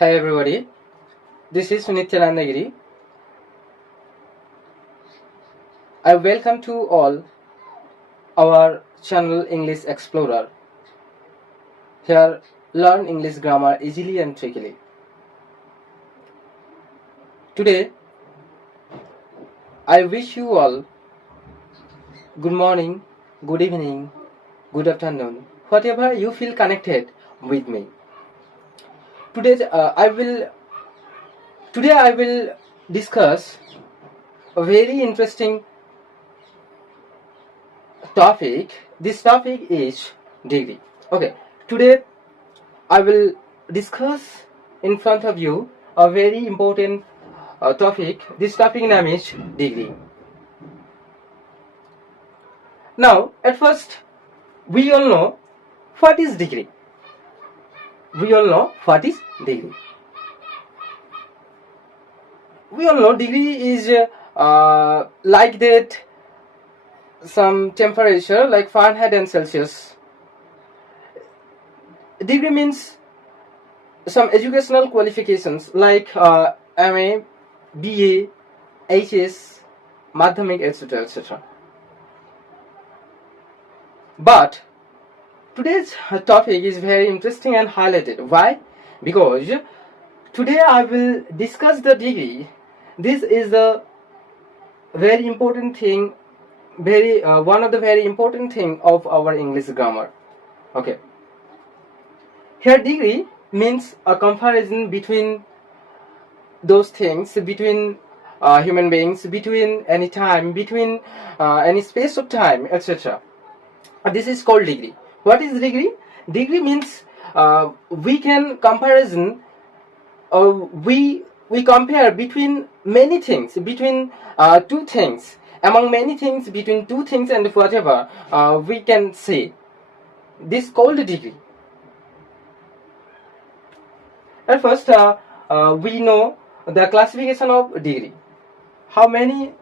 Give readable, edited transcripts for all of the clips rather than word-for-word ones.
Hi everybody, this is Untitled. I welcome to all our channel English Explorer. Here, learn English grammar easily and trickily. Today, I wish you all good morning, good evening, good afternoon, whatever you feel connected with me. Today, I will discuss a very interesting topic. This topic is degree. Okay, today I will discuss in front of you a very important topic. This topic name is degree. Now, at first, we all know what is degree. We all know what is degree. We all know degree is like that some temperature like Fahrenheit and Celsius. Degree means some educational qualifications like MA, BA, HS, Madhyamik, etc. etc. But today's topic is very interesting and highlighted. Why? Because today I will discuss the degree. This is a very important thing, one of the very important thing of our English grammar. Okay. Here degree means a comparison between those things, between human beings, between any time, between any space of time, etc. This is called degree. What is degree? Degree means we can comparison, we compare between many things, between two things, among many things, between two things and whatever we can say. This is called degree. At first, we know the classification of degree. How many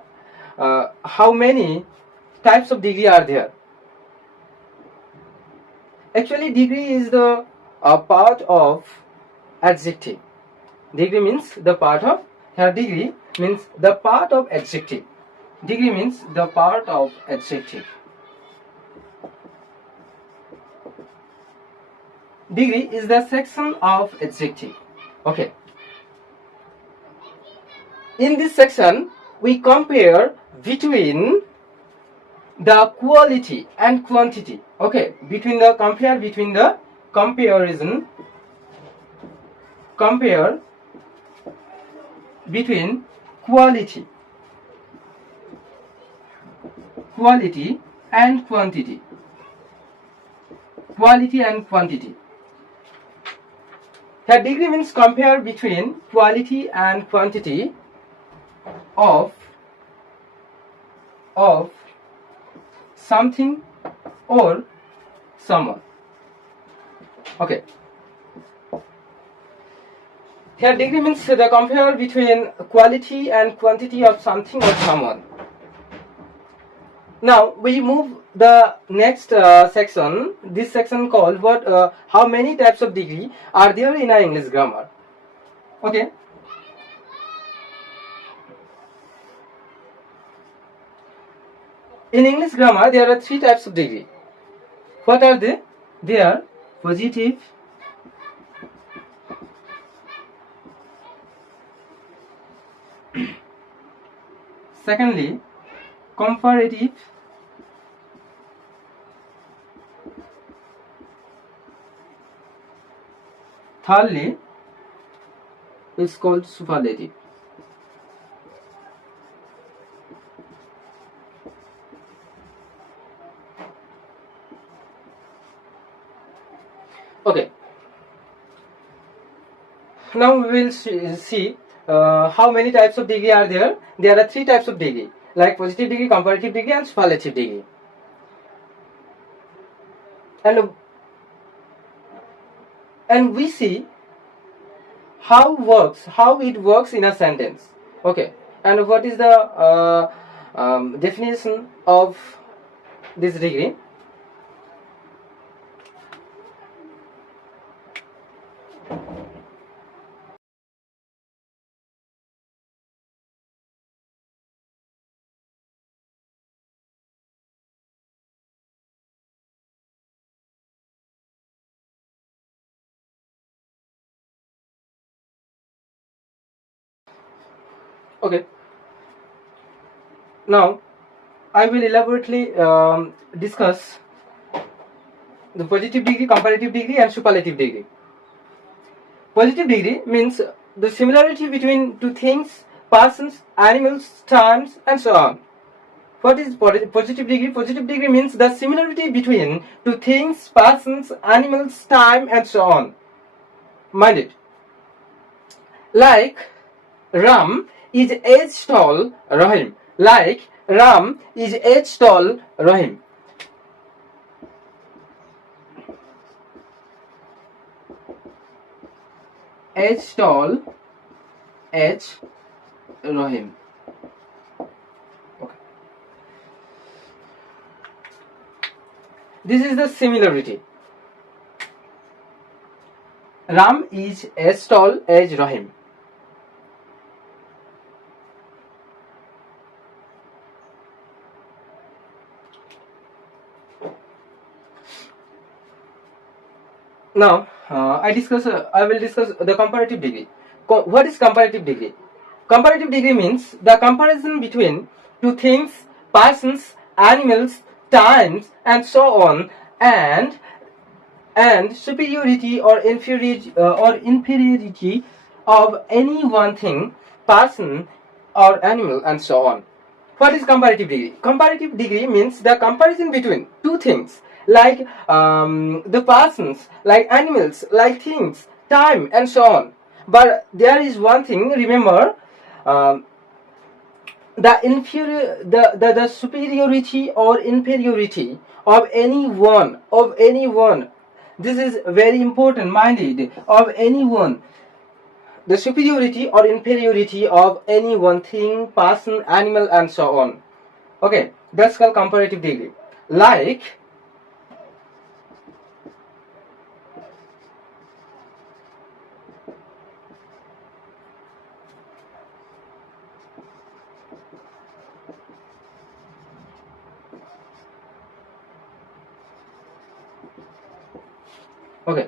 types of degree are there? Actually, degree is the part of adjective. Degree means the part of, here degree means the part of adjective. Degree means the part of adjective. Degree is the section of adjective. Okay. In this section, we compare between the quality and quantity. Okay, compare between the comparison, compare between quality and quantity. Quality and quantity. Here degree means compare between quality and quantity of something or someone. Okay. Here degree means the compare between quality and quantity of something or someone. Now we move the next section. This section called how many types of degree are there in our English grammar. Okay. In English grammar, there are three types of degree. What are they? They are positive, secondly, comparative, thirdly, it's called superlative. Okay. Now we will see how many types of degree are there. There are three types of degree, like positive degree, comparative degree, and superlative degree. And we see how it works in a sentence. Okay. And what is the definition of this degree? Okay. Now I will elaborately discuss the positive degree, comparative degree, and superlative degree. Positive degree means the similarity between two things, persons, animals, times, and so on. What is positive degree? Positive degree means the similarity between two things, persons, animals, time, and so on. Mind it. Like Ram is age tall Rahim. Like Ram is age tall Rahim. Age tall H Rahim. Okay. This is the similarity. Ram is as tall as Rahim. Now I will discuss the comparative degree. What is comparative degree? Comparative degree means the comparison between two things, persons, animals, times, and so on, and superiority or inferiority of any one thing, person, or animal, and so on. What is comparative degree? Comparative degree means the comparison between two things, like the persons, like animals, like things, time, and so on. But there is one thing, remember, the superiority or inferiority of anyone, this is very important, mind it, of anyone, the superiority or inferiority of any one thing, person, animal, and so on. Okay, that's called comparative degree. Like okay,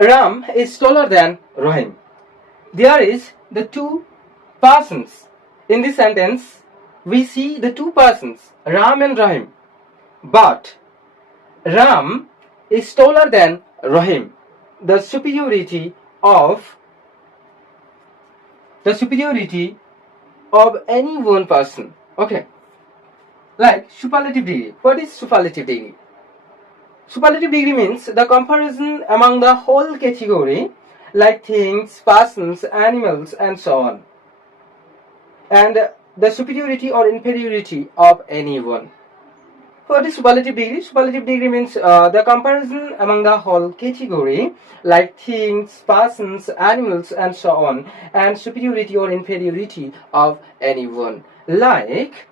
Ram is taller than Rahim. There is the two persons. In this sentence, we see the two persons, Ram and Rahim. But Ram is taller than Rahim. The superiority of any one person. Okay. Like superlative degree. What is superlative degree? Superlative degree means the comparison among the whole category, like things, persons, animals, and so on, and the superiority or inferiority of anyone. What is superlative degree? Superlative degree means the comparison among the whole category, like things, persons, animals, and so on, and superiority or inferiority of anyone. Like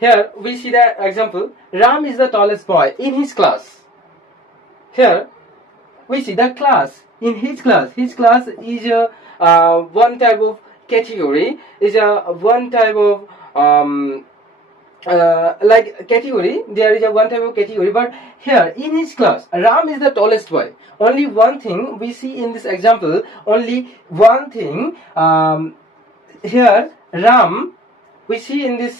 here we see the example, Ram is the tallest boy in his class. Here we see the class, in his class. His class is a one type of category, is a one type of like category, there is a one type of category, but here in his class Ram is the tallest boy. Only one thing we see in this example, only one thing, here Ram, we see in this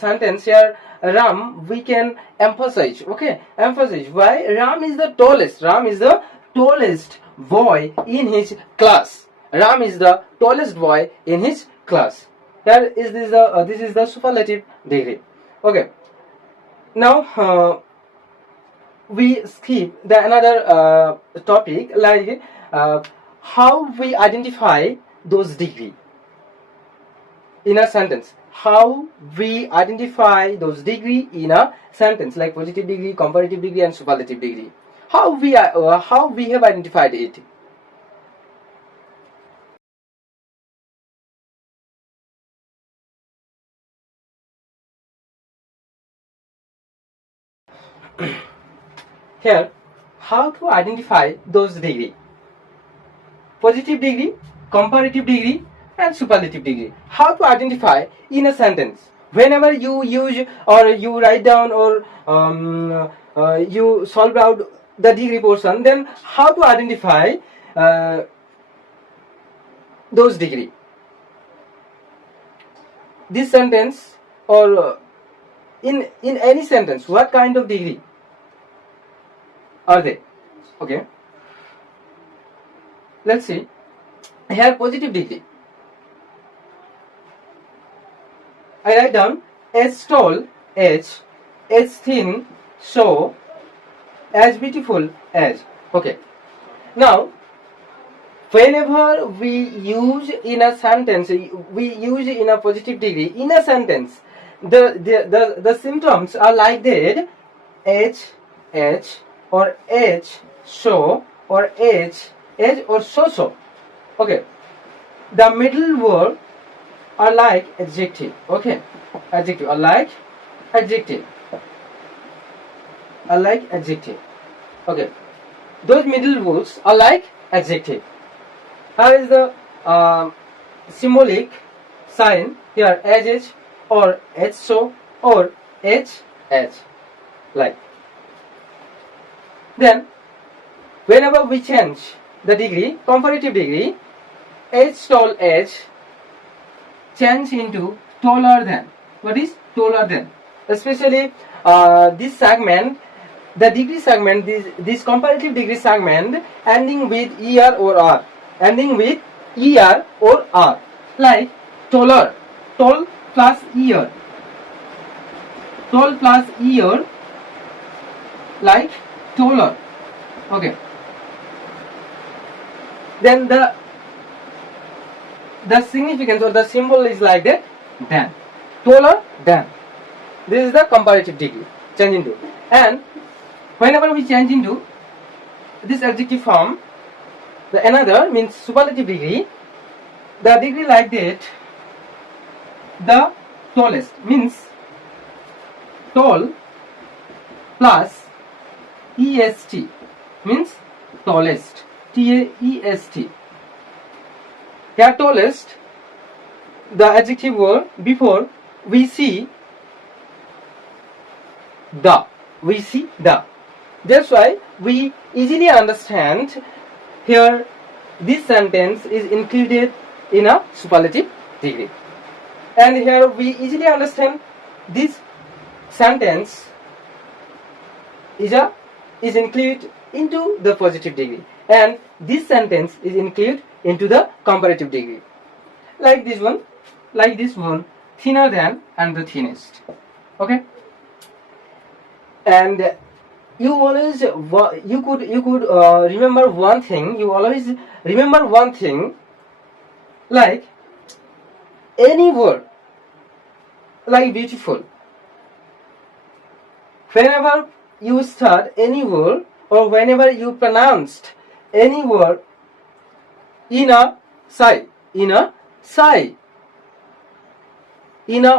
sentence here, Ram, we can emphasize, okay, emphasize why Ram is the tallest. Ram is the tallest boy in his class. Ram is the tallest boy in his class. Here is this is the superlative degree. Okay. Now we skip the another topic, like how we identify those degree in a sentence. How we identify those degree in a sentence, like positive degree, comparative degree, and superlative degree. How we have identified it. here how to identify those degree: positive degree, comparative degree, and superlative degree. How to identify in a sentence. Whenever you use or you write down or you solve out the degree portion, then how to identify those degree. This sentence or in any sentence, what kind of degree are they? Okay, let's see. Here positive degree, I write down as tall as thin, so as beautiful as. Okay, now whenever we use in a sentence, we use in a positive degree in a sentence, the symptoms are like that: h or h so or h or so. Okay, the middle word are like adjective. Okay, adjective are like adjective. Okay, those middle words are like adjective. Here is the symbolic sign here: as or h so or h like. Then whenever we change the degree, comparative degree, h tall h change into taller than. What is taller than? Especially this segment, the degree segment, this comparative degree segment ending with er or r, like taller, tall plus er, like taller. Okay, then the significance or the symbol is like that: than, taller than. This is the comparative degree change into. And whenever we change into this adjective form, the another means superlative degree, the degree like that: the tallest means tall plus est means tallest, tallest. Here tallest, the adjective word before we see the. That's why we easily understand here this sentence is included in a superlative degree, and here we easily understand this sentence is included into the positive degree, and this sentence is included into the comparative degree. Like this one, thinner than and the thinnest. Okay, and you always you could remember one thing. You always remember one thing, like any word like beautiful. Whenever you start any word or whenever you pronounced any word in a sigh, in a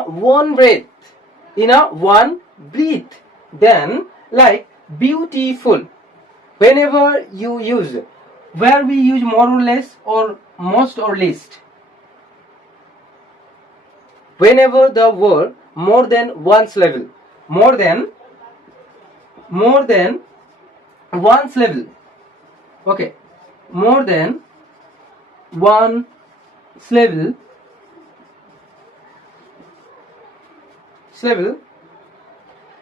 one breath, then like beautiful. Whenever you use, where we use more or less or most or least, whenever the word more than one syllable, more than one syllable. Okay, more than one syllable,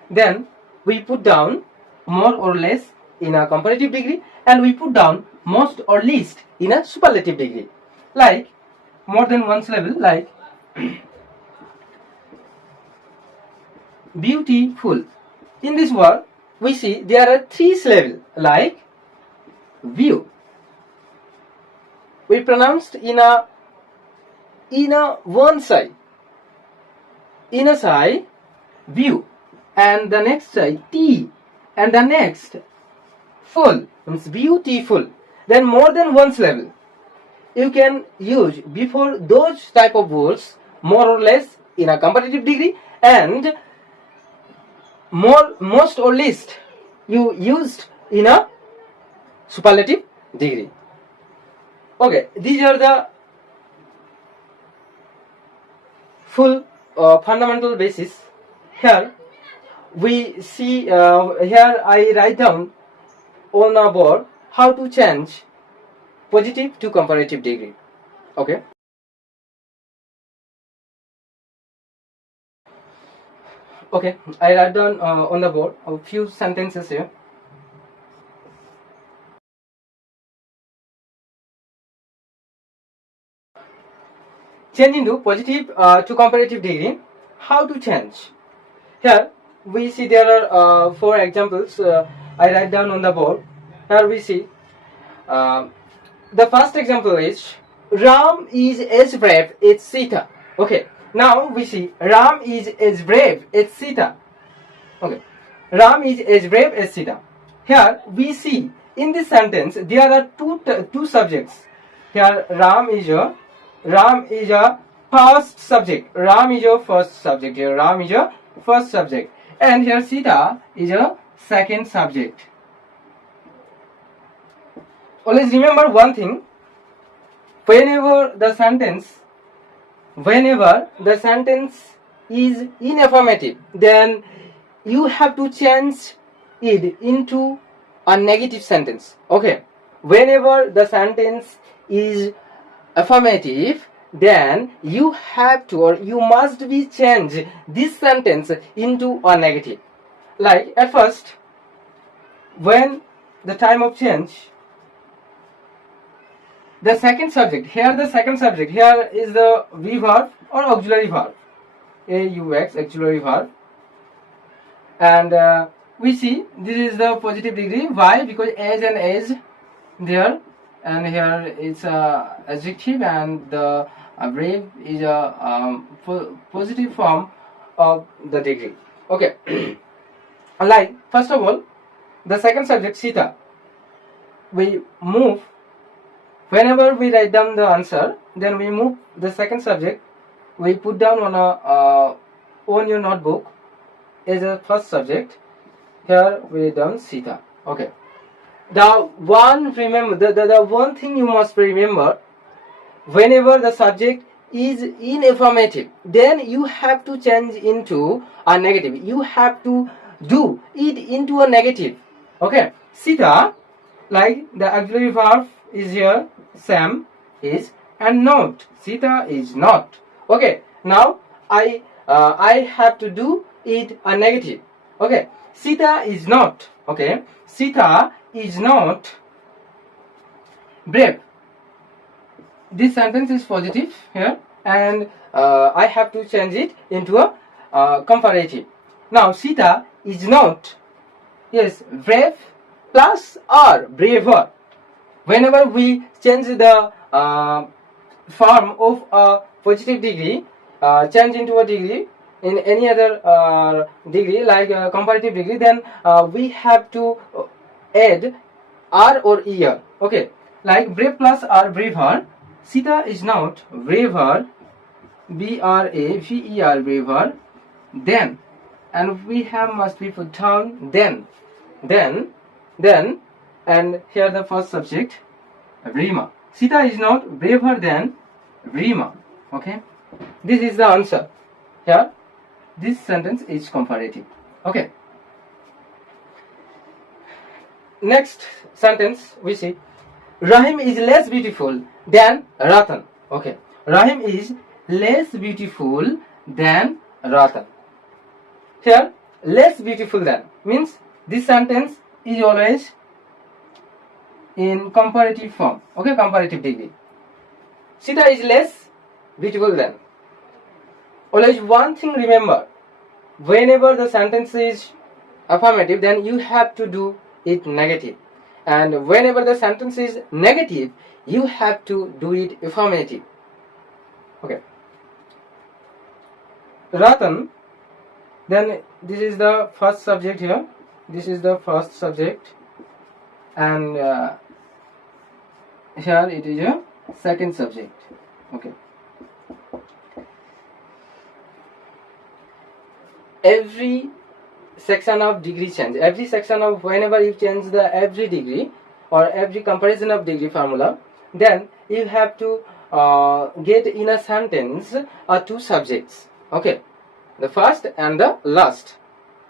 then we put down more or less in a comparative degree, and we put down most or least in a superlative degree. Like more than one syllable, like beautiful. In this word we see there are three syllables, like view. We pronounced in a one side, inner side view, and the next side t, and the next full means beautiful. Then more than one syllable you can use before those type of words more or less in a comparative degree, and most or least you used in a superlative degree. Okay, these are the full fundamental basis. Here we see, here I write down on a board how to change positive to comparative degree. Okay. Okay, I write down on the board a few sentences here. Change into positive to comparative degree. How to change? Here we see there are 4 examples. I write down on the board. Here we see the first example is Ram is as brave as Sita. Okay, now we see Ram is as brave as Sita. Okay, Ram is as brave as Sita. Here we see in this sentence there are two subjects. Here Ram is a first subject. Ram is your first subject. Here Ram is your first subject, and here Sita is a second subject. Always remember one thing: whenever the sentence is in affirmative, then you have to change it into a negative sentence. Okay, whenever the sentence is affirmative, then you have to, or you must be change this sentence into a negative. Like at first, when the time of change, the second subject here is the V verb or auxiliary verb, AUX auxiliary verb, and we see this is the positive degree. Why? Because as and as there, and here it's a adjective, and the brave is a positive form of the degree. Okay. Like first of all, the second subject Sita, we move. Whenever we write down the answer, then we move the second subject. We put down on your notebook as a first subject. Here we write down Sita. Okay. The one thing you must remember: whenever the subject is in affirmative, then you have to change into a negative. You have to do it into a negative. Okay. Sita, like the auxiliary verb is here, Sam is, and not. Sita is not. Okay. Now I have to do it a negative. Okay. Sita is not. Okay. Sita is not brave. This sentence is positive here, and I have to change it into a comparative. Now Sita is not, yes, brave plus or braver. Whenever we change the form of a positive degree, change into a degree in any other degree like comparative degree, then we have to add R or ER. Okay, like brave plus R, braver. Sita is not braver, BRAVER, braver. Then, and we have must be put down then, and here the first subject, Rima. Sita is not braver than Rima. Okay, this is the answer. Here, this sentence is comparative. Okay. Next sentence we see, Rahim is less beautiful than Ratan. Okay, Rahim is less beautiful than Ratan. Here, less beautiful than means this sentence is always in comparative form. Okay, comparative degree. Sita is less beautiful than. Always one thing remember: whenever the sentence is affirmative, then you have to do it negative, and whenever the sentence is negative, you have to do it affirmative. Okay. Ratan, then this is the first subject here. This is the first subject, and here it is a second subject. Okay. Every section of degree change, every section of whenever you change the every degree or every comparison of degree formula, then you have to get in a sentence two subjects. Okay, the first and the last.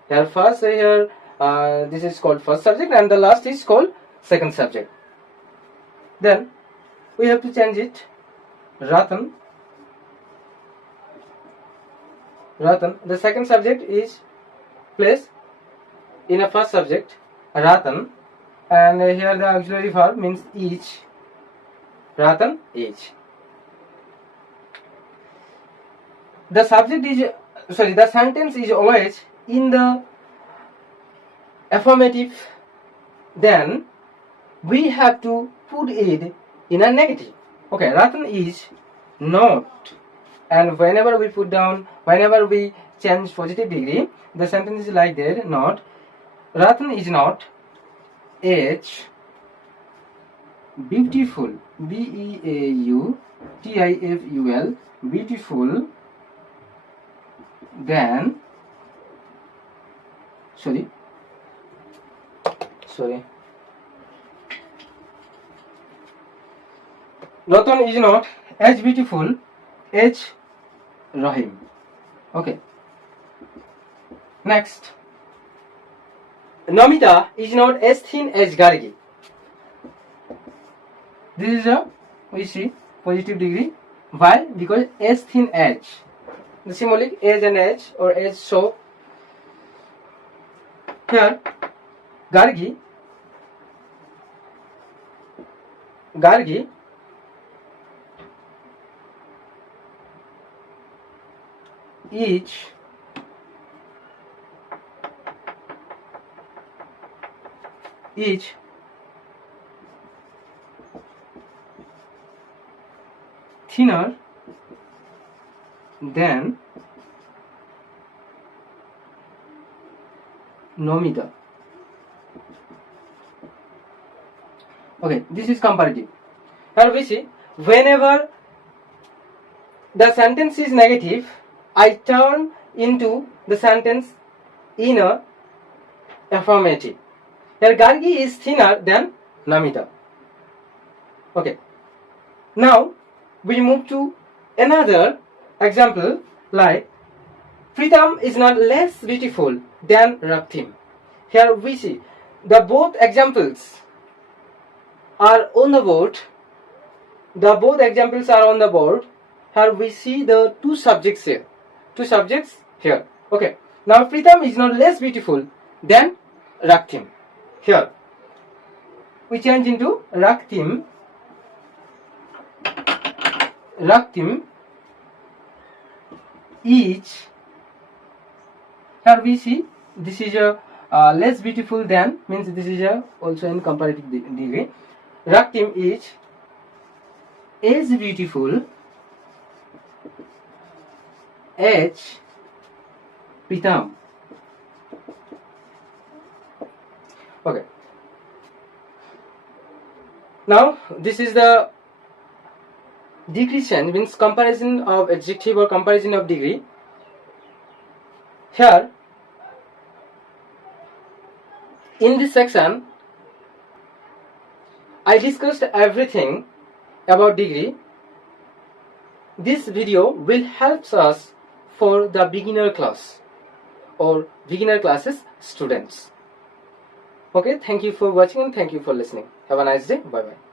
Here first here this is called first subject and the last is called second subject. Then we have to change it. Ratan. The second subject is placed in a first subject, Ratan, and here the auxiliary verb means each. Ratan, each. The subject is, the sentence is always in the affirmative, then we have to put it in a negative. Okay, Ratan is not, and whenever we put down, whenever we change positive degree, the sentence is like that, not. Ratan is not H beautiful, B-E-A-U-T-I-F-U-L, beautiful, than, sorry, Ratan is not as beautiful as Rahim. Okay. Next. Namita is not as thin as Gargi. This is a, we see, positive degree. Why? Because as thin as. The symbolic as and as or as so. Here, Gargi each thinner than Nomita. Okay, this is comparative. Here we see, whenever the sentence is negative, I turn into the sentence in a affirmative. Here Gargi is thinner than Namita. Okay. Now we move to another example, like Pritam is not less beautiful than Raktim. Here we see the both examples are on the board. Here we see the two subjects here. Okay. Now Pritam is not less beautiful than Raktim. Here we change into Raktim each. Here we see this is a less beautiful than, means this is a also in comparative degree. Raktim each is beautiful as Pritam. Okay. Now this is the degree change, means comparison of adjective or comparison of degree. Here in this section I discussed everything about degree. This video will help us for the beginner class or beginner classes students. Okay, thank you for watching and thank you for listening. Have a nice day. Bye bye.